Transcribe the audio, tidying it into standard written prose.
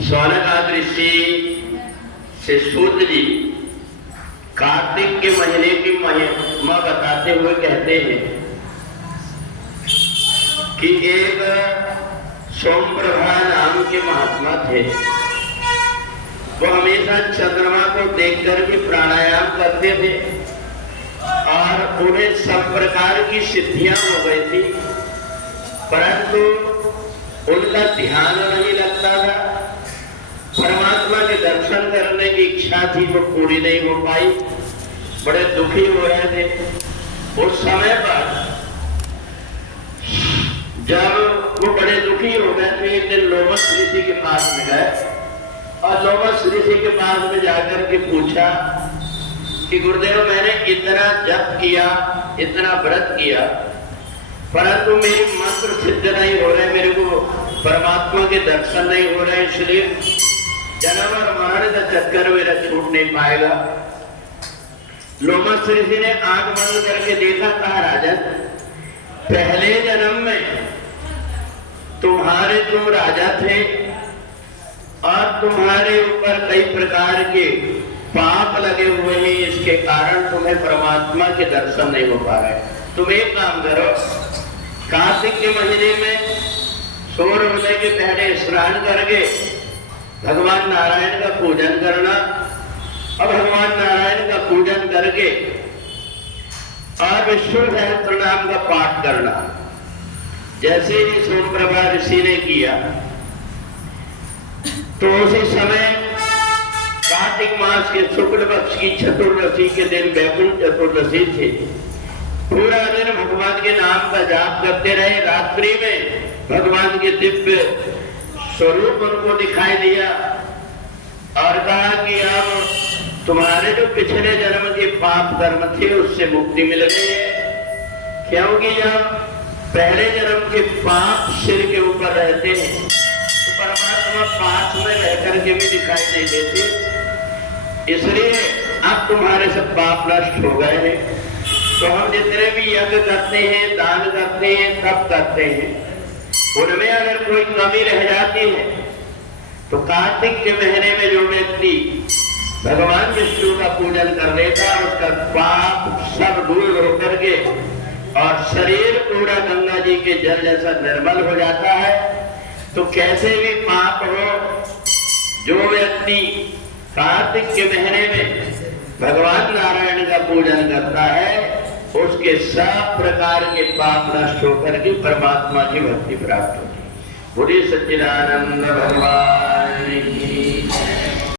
शौनकादि ऋषि से सूत जी कार्तिक के महीने की महिमा बताते हुए कहते हैं कि एक सोमप्रभा नाम के महात्मा थे। वो हमेशा चंद्रमा को देख करके प्राणायाम करते थे और उन्हें सब प्रकार की सिद्धियां हो गई थी, परंतु उनका ध्यान नहीं लगता था। परमात्मा के दर्शन करने की इच्छा थी, वो पूरी नहीं हो पाई, बड़े दुखी हो रहे थे। उस समय पर जब वो बड़े दुखी हो गए तो एक दिन लोमस ऋषि के पास में गए और लोमस ऋषि के पास में जाकर के पूछा कि गुरुदेव, मैंने इतना जप किया, इतना व्रत किया, परंतु मेरी मंत्र सिद्ध नहीं हो रहे, मेरे को परमात्मा के दर्शन नहीं हो रहे, इसलिए जन्म और मरण का चक्कर मेरा छूट नहीं पाएगा। लोमस ऋषि ने आंख बंद करके देखा, कहा राजन, पहले जन्म में तुम राजा थे और तुम्हारे ऊपर कई प्रकार के पाप लगे हुए हैं, इसके कारण तुम्हें परमात्मा के दर्शन नहीं हो पा रहे। तुम एक काम करो, कार्तिक के महीने में सूर्योदय के पहले स्नान करके भगवान नारायण का पूजन करना और भगवान नारायण का पूजन करके और विष्णु सहस्त्र नाम का पाठ करना। जैसे ही सोमप्रभा ऋषि ने किया तो उसी समय कार्तिक मास के शुक्ल पक्ष की चतुर्दशी के दिन वैकुंठ चतुर्दशी थी। पूरा दिन भगवान के नाम का जाप करते रहे। रात्रि में भगवान के दिव्य स्वरूप उनको दिखाई दिया और कहा कि अब तुम्हारे जो पिछले जन्म के पाप कर्म थे उससे मुक्ति मिल गई है, क्योंकि जब पहले जन्म के पाप सिर के ऊपर रहते हैं तो परमात्मा पास में रह करके भी दिखाई नहीं देते, इसलिए अब तुम्हारे सब पाप नष्ट हो गए हैं। तो हम जितने भी यज्ञ करते हैं, दान करते हैं, तप करते हैं, उनमें अगर कोई कमी रह जाती है तो कार्तिक के महीने में जो व्यक्ति भगवान विष्णु का पूजन कर लेता है उसका पाप सब दूर होकर के और शरीर पूरा गंगा जी के जल जैसा निर्मल हो जाता है। तो कैसे भी पाप हो, जो व्यक्ति कार्तिक के महीने में भगवान नारायण का पूजन करता है उसके सब प्रकार के पाप नष्ट होकर के परमात्मा की भक्ति प्राप्त होती है। बोलिए सच्चिदानंद भगवान